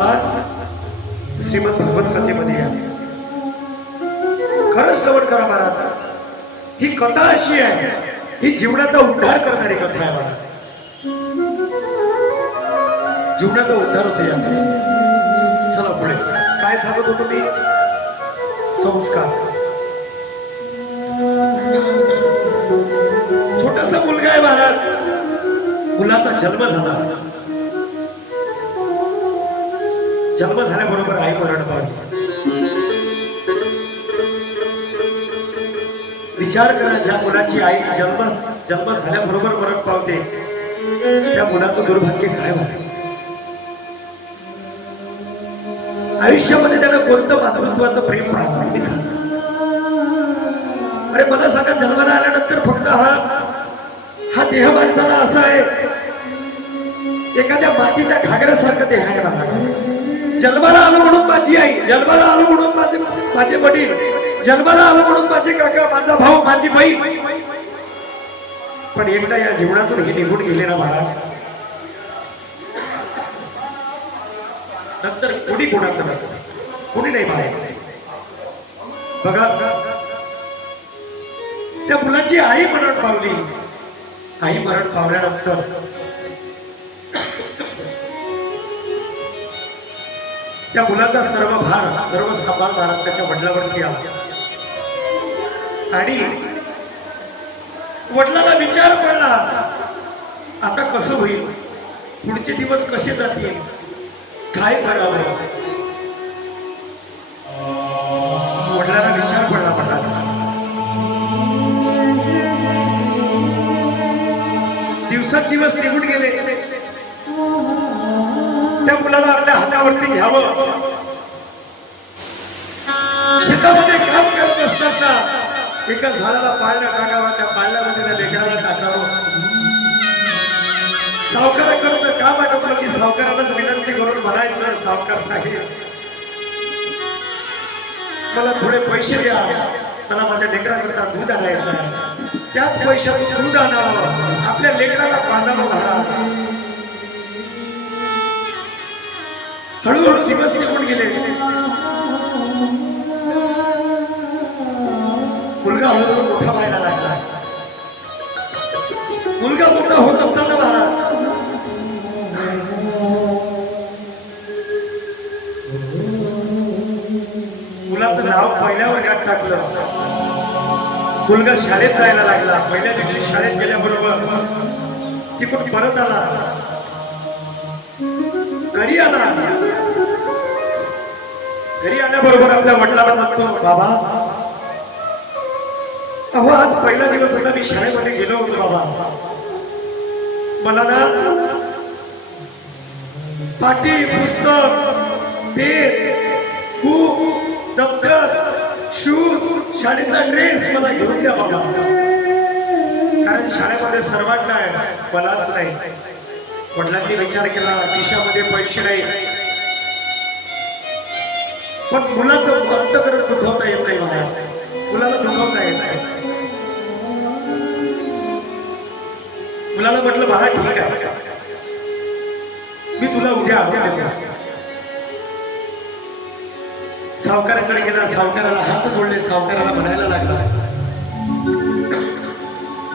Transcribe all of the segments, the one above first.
आज श्रीमद भगवत कथेमध्ये या. खरंच श्रवण करा महाराज. ही कथा अशी आहे. ही जीवनाचा उद्धार करणारी कथा आहे महाराज. जीवनाचा उद्धार होतो या चला पुढे. काय सांगत होतो मी? संस्कार. छोटासा मुलगा आहे महाराज. मुलाचा जन्म झाला. जन्म झाल्याबरोबर आई मरण पावली विचार करा ज्या मुलाची आई जन्म जन्म झाल्याबरोबर मरण पावते त्या मुलाचं दुर्भाग्य काय म्हणायचं? आयुष्यामध्ये त्याला कोणतं मातृत्वाचं प्रेम पाहिलं तुम्ही सांगा. अरे मला सांगा जन्माला आल्यानंतर फक्त हा हा देह माणसाला असा आहे एखाद्या मातीच्या घागऱ्यासारखं देह आहे महाराज जन्माला आलो म्हणून माझी आई जन्माला आलो म्हणून माझे माझे वडील जन्माला आलो म्हणून माझे काका माझा भाऊ माझी बहीण. पण एकदा या जीवनातून हे निघून गेले ना महाराज. नंतर कोणी कोणाचं नसतं. कोणी नाही मारायचं बघा त्या मुलाची आई मरण पावली. आई मरण पावल्यानंतर त्या मुलाचा सर्व भार सर्व सांभाळ त्याच्या वडिलावरती आला. आणि वडिलाला विचार पडला आता कसं होईल? पुढचे दिवस कसे जातील? काय करावं? वडिलांना विचार पडला पडलाच दिवसात दिवस निघून गेले. मुलाला घ्यावं. शेतामध्ये काम करत असताना एका झाडाला पाळणं टाकावं त्या पाळण्यामध्ये लेकराला टाकावं. सावकाराकडचं काम आटपलं की सावकारालाच विनंती करून म्हणायचं सावकार साहेब मला थोडे पैसे द्या. मला माझ्या लेकराकरता दूध आणायचं आहे. त्याच पैशातून दूध आणावं. आपल्या लेकराला पाजावं घाला हळूहळू दिवस निघून गेले. मुलगा हळूहळू मोठा व्हायला लागला. मुलगा मोठा होत असताना महाराज मुलाचं नाव पहिल्या वर्गात टाकलं. मुलगा शाळेत जायला लागला. पहिल्या दिवशी शाळेत गेल्याबरोबर तिकडून परत आला. घरी आला. घरी आल्याबरोबर आपल्या वडिलांना म्हणतो बाबा अहो आज पहिला दिवस होता मी शाळेमध्ये गेलो होतो बाबा. मला ना पाटी पुस्तक पेन बुक दप्तर शूज शाळेचा ड्रेस मला घेऊन द्या बाबा. कारण शाळेमध्ये सर्वांना आहे मलाच नाही. वडिलांनी विचार केला खिशामध्ये पैसे नाही. पण मुलाचं अंतकरण दुखवता येत नाही मला. मुलाला दुखवता येत नाही. मुलाला म्हटलं बाळा ठीक आहे. मी तुला उद्या आणून देतो. सावकाराकडे गेला सावकाराला हात जोडले सावकाराला म्हणायला लागला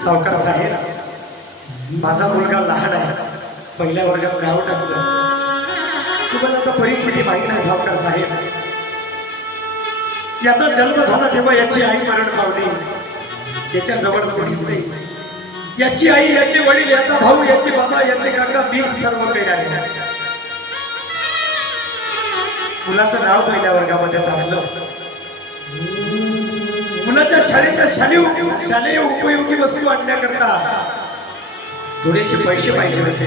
सावकार साहेब माझा मुलगा लहान आहे. पहिल्या वर्गात नाव टाकलं. तुम्हाला आता परिस्थिती माहीत नाही सावकार साहेब. याचा जन्म झाला तेव्हा याची आई मरण पावली. याच्या जवळ कोणीच नाही. याची आई याचे वडील याचा भाऊ याचे बाबा याचे काका मीच सर्व काही मुलाचं नाव पहिल्या वर्गामध्ये टाकलं मुलाच्या शाळेच्या शालेय शालेय उपयोगी वस्तू आणण्याकरता थोडेसे पैसे पाहिजे होते.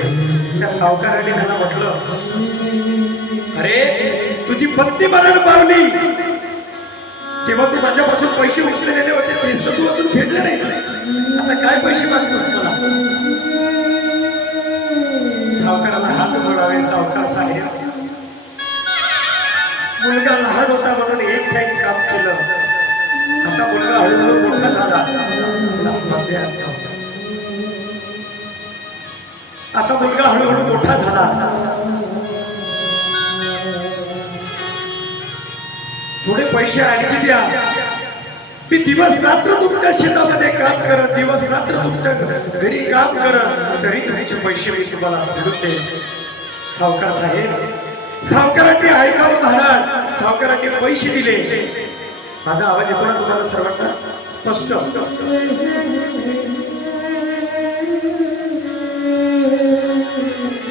त्या सावकाराने त्याला म्हटलं अरे तुझी पत्नी मरण पावली. तेव्हा तू माझ्यापासून पैसे उचललेले होते तेच तर तू अजून फेडले नाहीस. आता काय पैसे मागतोस मला? सावकाराला हात जोडावे सावकार साहेब मुलगा लहान होता म्हणून एक काही काम केलं. आता मुलगा हळूहळू मोठा झाला. आता मुलगा हळूहळू मोठा झाला. थोडे पैसे आणखी द्या. मी दिवस रात्र तुमच्या शेतामध्ये काम करत दिवस रात्र तुमच्या घरी काम करत तरी तुमचे पैसे मी तुम्हाला फेडून दे सावकार साहेब सावकारांनी ऐकावं महाराज सावकारांनी पैसे दिले. माझा आवाज येतो ना तुम्हाला सर्वांना? स्पष्ट.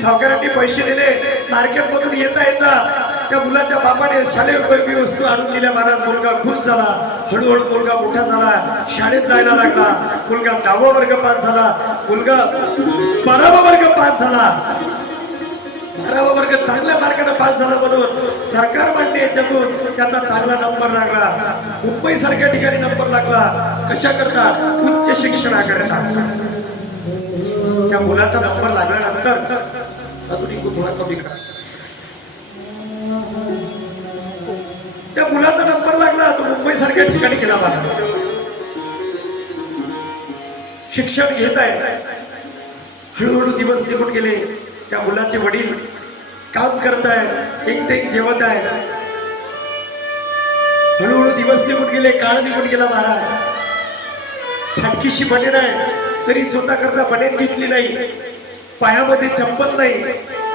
सावकारांनी पैसे दिले. मार्केट मधून येता येता त्या मुलाच्या बापाने शालेय उपयोगी वस्तू आणून दिल्या. महाराज मुलगा खुश झाला. हळूहळू मुलगा मोठा झाला. शाळेत जायला लागला. मुलगा दहावा वर्ग पास झाला. मुलगा बारावा वर्ग पास झाला. बारावा वर्ग चांगल्या मार्गाने पास झाला म्हणून सरकार मान्य याच्यातून त्याचा चांगला नंबर लागला. मुंबई सारख्या ठिकाणी नंबर लागला. कशा करता उच्च शिक्षणाकरता. त्या मुलाचा नंबर लागल्यानंतर अजून एक थोडा कमी करा त्या नंबर लागला तो मुंबई सारख्या ठिकाणी गेला मला शिक्षण घेत आहे. हळूहळू दिवस निघून गेले. त्या मुलाचे वडील काम करतायत एक ते एक जेवत आहे हळूहळू दिवस निघून गेले काळ निघून गेला महाराज. फाटकीशी बनेन आहे तरी स्वतः करता बनेन घेतली नाही. पायामध्ये चंपल नाही.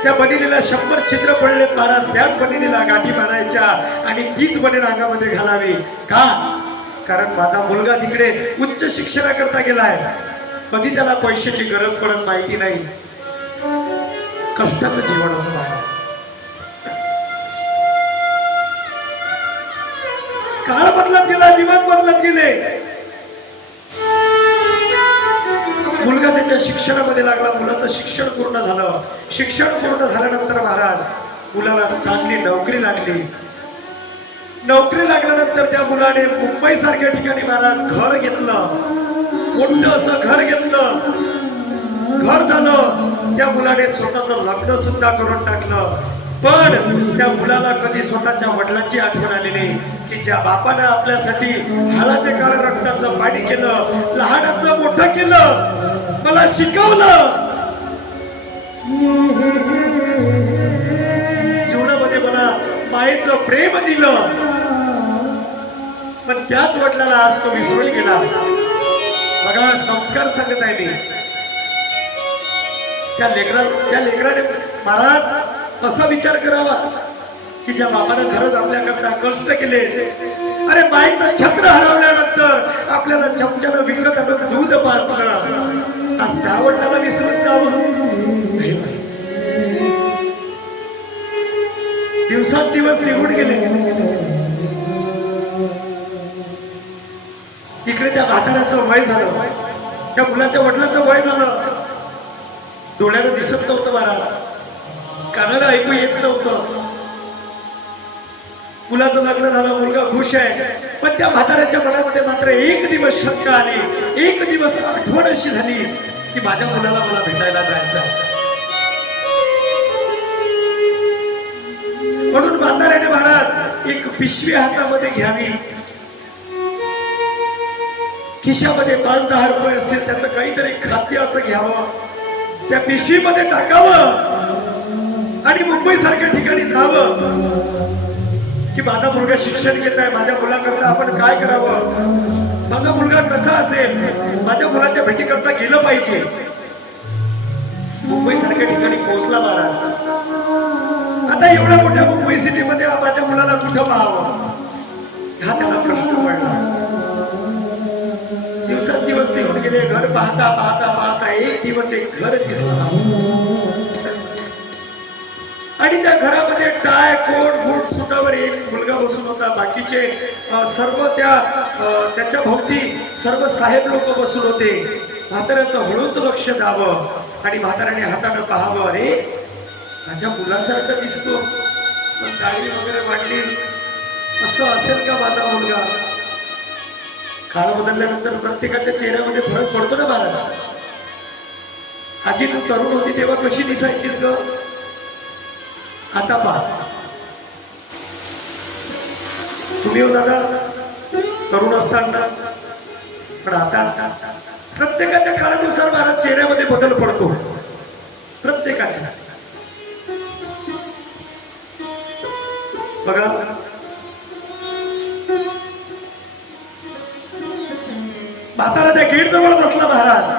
त्या बनेलीला शंभर छिद्र पडले महाराज. त्याच बनिलेला गाठी मारायच्या आणि तीच बनेन अंगामध्ये घालावी. का? कारण माझा मुलगा तिकडे उच्च शिक्षणाकरता गेलाय. कधी त्याला पैशाची गरज पडत माहिती नाही. कष्टाचं जीवन होतं महाराज. काळ बदलत गेला दिवस बदलत गेले. मुलगा त्याच्या शिक्षणामध्ये लागला मुलाचं शिक्षण पूर्ण झालं. शिक्षण पूर्ण झाल्यानंतर महाराज मुलाला चांगली नोकरी लागली. नोकरी लागल्यानंतर त्या मुलाने मुंबई सारख्या ठिकाणी महाराज घर घेतलं. मोठं असं घर घेतलं. घर झालं. त्या मुलाने स्वतःचं लग्न सुद्धा करून टाकलं. पण त्या मुलाला कधी स्वतःच्या वडिलांची आठवण आली नाही. की ज्या बापानं आपल्यासाठी हळाचे काळ रक्ताचं पाणी केलं लहानाचं मोठं केलं मला शिकवलं. जीवनामध्ये मला मायेचं प्रेम दिलं. पण त्याच वडिलाला आज तो विसरून गेला. बघा संस्कार सांगत आहे मी. त्या लेकरा त्या लेकराने महाराज असा विचार करावा. की ज्या बाबानं खरंच आपल्याकरता कष्ट केले. अरे बाईचं छत्र हरवल्यानंतर आपल्याला चमच्यानं विकत आणून दूध पाजलं. आज त्या वडिलाला विसरून जावं. दिवसात दिवस निघून गेले. इकडे त्या म्हाताऱ्याचं वय झालं. त्या मुलाच्या वडिलाचं वय झालं. डोळ्यानं दिसत नव्हतं महाराज. कानाला ऐकू येत नव्हतं. मुलाचं लग्न झालं मुलगा खुश आहे. पण त्या म्हाताऱ्याच्या मनामध्ये मात्र एक दिवस शंका आली. एक दिवस आठवण अशी झाली की माझ्या मुलाला मला भेटायला जायचं म्हणून म्हाताऱ्याने महाराज एक पिशवी हातामध्ये घ्यावी. खिशामध्ये पाच दहा रुपये असतील त्याचं काहीतरी खाद्य असं घ्यावं. त्या पिशवीमध्ये टाकावं. आणि मुंबई सारख्या ठिकाणी जावं. की माझा मुलगा शिक्षण घेत आहे माझ्या मुलाकरता आपण काय करावं? माझा मुलगा कसा असेल? माझ्या मुलाच्या भेटीकरता गेलं पाहिजे. मुंबई सारख्या ठिकाणी पोहोचला महाराज आता एवढ्या मोठ्या मुंबई सिटीमध्ये माझ्या मुलाला कुठं पाहावं? हा त्याला प्रश्न पडला. दिवसात दिवस निघून गेले घर पाहता पाहता पाहता एक दिवस एक घर दिसलं. आणि त्या घरामध्ये टाय कोट बूट सुटावर एक मुलगा बसून होता. बाकीचे सर्व त्या त्याच्या भोवती सर्व साहेब लोक बसून होते. म्हाताऱ्याचं हळूच लक्ष द्यावं आणि म्हाताऱ्याने हाताने पाहावं. अरे माझ्या मुलासारखं दिसतो. पण दाढी वगैरे वाढली. असं असेल का माझा मुलगा? काळ बदलल्यानंतर प्रत्येकाच्या चेहऱ्यामध्ये फरक पडतो ना महाराज आजी तू तरुण होती तेव्हा कशी दिसायचीस ग? आता पहा. तुम्ही हो दादा तरुण असताना. पण आता प्रत्येकाच्या काळानुसार महाराज चेहऱ्यामध्ये बदल पडतो. प्रत्येकाच्या. बघा. म्हातारा त्या गेट जवळ बसला महाराज.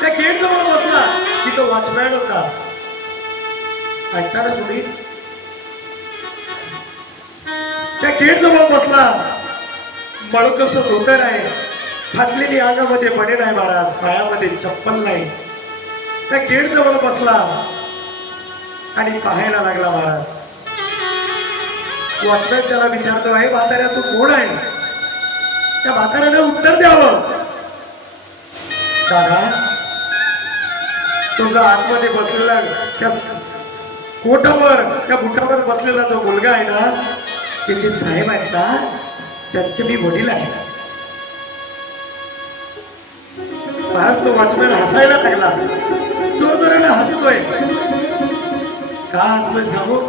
त्या गेट जवळ बसला. की तो वॉचमॅन होता. ऐकता ना तुम्ही? त्या गेट जवळ बसला. मळकस धोतर आहे. फाटलेली अंगामध्ये बने नाही महाराज. पायामध्ये चप्पल नाही. त्या गेट जवळ बसला. आणि पाहायला लागला महाराज. वॉचमॅन त्याला विचारतो आहे म्हाताऱ्या तू कोण आहेस? त्या म्हाताऱ्याने उत्तर द्यावं. दादा तुझा आतमध्ये बसलेला त्या कोटावर त्या बुटावर बसलेला जो मुलगा आहे ना त्याचे साहेब आहेत ना त्यांचे मी वडील आहे महाराज तो वॉचमॅन हसायला लागला. जोर जोराने हसतोय. का हसतोय सांगू?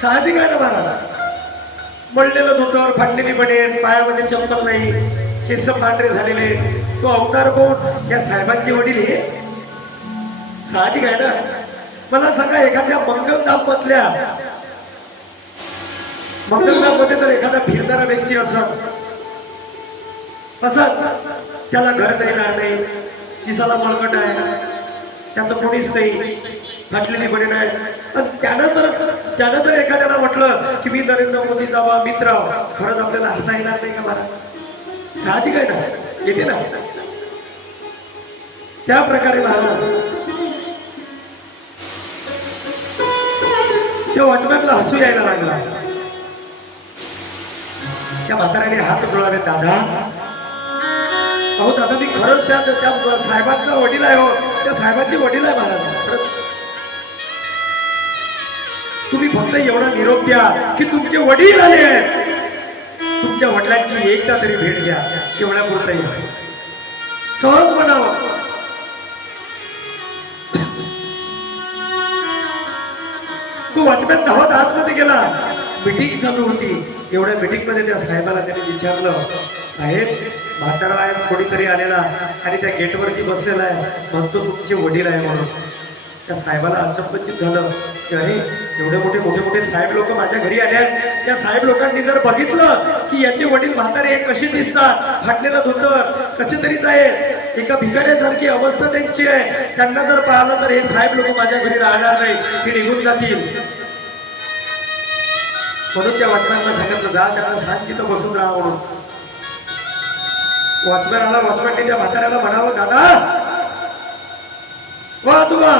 साहजिक आहे ना महाराज मळलेलं धोतर फाटलेली बनेन पायामध्ये चप्पल नाही केस पांढरे झालेले. तो अवतार कोण? या साहेबांचे वडील हे. साहजिक आहे ना? मला सांगा एखाद्या मंगलधाम मधल्या मंगलधाममध्ये तर एखादा फिरणारा व्यक्ती असत असाच त्याला घर देणार नाही दिसाला मळकट आहे त्याचं कोणीच नाही फाटलेली बरी नाही. आणि त्यानं जर त्यानं जर एखाद्याला म्हटलं की मी नरेंद्र मोदीचा बा मित्र खरंच आपल्याला हसा येणार नाही का महाराज साहजिक आहे ना? येते ना? त्या प्रकारे महाराज त्या वॉचमॅनला हसू यायला लागला. त्या म्हाताऱ्याने हात जोडावे दादा अहो दादा मी खरंच त्या त्या साहेबांचा वडील आहे हो. त्या साहेबांची वडील आहे महाराज खरंच. तुम्ही फक्त एवढा निरोप द्या की तुमचे वडील आले आहेत. तुमच्या वडिलांची एकदा तरी भेट घ्या तेवढ्या पुरता येईल सहज म्हणावं. तो वॉचमॅन धावत आतमध्ये गेला. मीटिंग चालू होती. एवढ्या मीटिंगमध्ये त्या साहेबाला त्याने विचारलं साहेब म्हातारा आहे कोणीतरी आलेला आणि त्या गेटवरती बसलेला आहे. म्हणतो तुमचे वडील आहे म्हणून. त्या साहेबाला अचंबचित झालं. की अरे एवढे मोठे मोठे मोठे साहेब लोक माझ्या घरी आले आहेत. त्या साहेब लोकांनी जर बघितलं की याचे वडील म्हातारे कसे दिसतात फाटलेलं धोतर कसे तरीच आहे एका भिकाऱ्यासारखी अवस्था त्यांची आहे. त्यांना जर पाहिलं तर हे साहेब लोक माझ्या घरी राहणार नाही. हे निघून जातील. म्हणून त्या वॉचमॅनला सांगितलं जा त्यांना सांग तिथं बसून राहा म्हणून. वॉचमॅन आला वॉचमॅनने त्या म्हाताऱ्याला म्हणावं दादा वा तुम्हा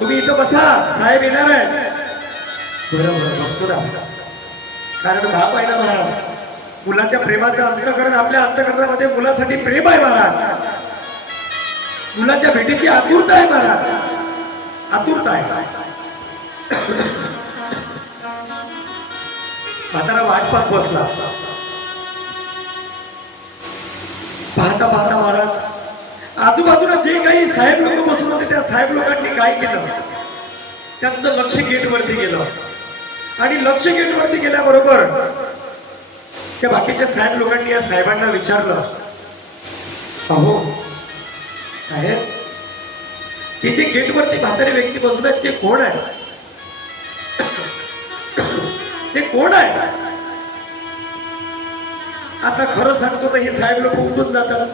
तुम्ही इथं बसा. साहेब येणार आहे बरं बरं बसतो ना कारण का आहे ना महाराज मुलाच्या प्रेमाचं अंतकरण आपल्या अंतकरणामध्ये मुलासाठी प्रेम आहे महाराज. मुलाच्या भेटीची आतुरता आहे महाराज. आतुरता आहे. म्हातारा वाट पाहत बसला. पाहता पाहता महाराज आजूबाजूला जे काही साहेब लोक बसून होते त्या साहेब लोकांनी काय केलं? त्यांचं लक्ष गेटवरती गेलं. आणि लक्ष गेटवरती गेल्याबरोबर त्या बाकीच्या साहेब लोकांनी या साहेबांना विचारलं अहो साहेब ते जे गेटवरती म्हातारी व्यक्ती बसून आहेत ते कोण आहे? ते कोण आहे? आता खरं सांगतो तर हे साहेब लोक उठून जातात.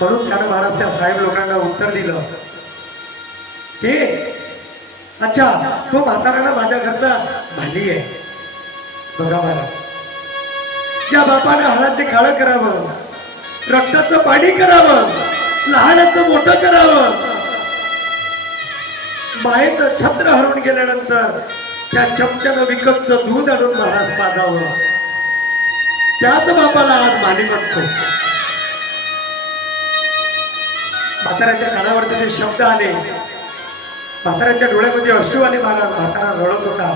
म्हणून त्यानं महाराज त्या साहेब लोकांना उत्तर दिलं ते अच्छा तो म्हातारा माझ्या घरचा भाली आहे. बघा मला ज्या बापानं हळाचे काळं करावं रक्ताचं पाणी करावं लहानाचं मोठं करावं मायेचं छत्र हरून गेल्यानंतर त्या चमच्यानं विकतचं दूध आणून महाराज पाजावं. त्याच बापाला आज माली म्हणतो म्हाताऱ्याच्या कानावरती ते शब्द आले. म्हाताऱ्याच्या डोळ्यामध्ये अश्रू आले मला म्हातारा रडत होता.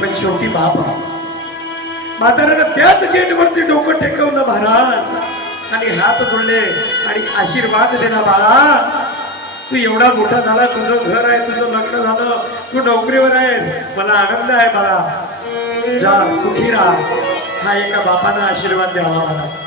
पण शेवटी बाप म्हाताऱ्यानं त्याच गेटवरती डोकं टेकवलं महाराज. आणि हात जोडले आणि आशीर्वाद दिला बाळा तू एवढा मोठा झाला तुझं घर आहे तुझं लग्न झालं तू नोकरीवर आहेस. मला आनंद आहे बाळा. जा सुखी राहा. हा एका बापानं आशीर्वाद द्यावा महाराज.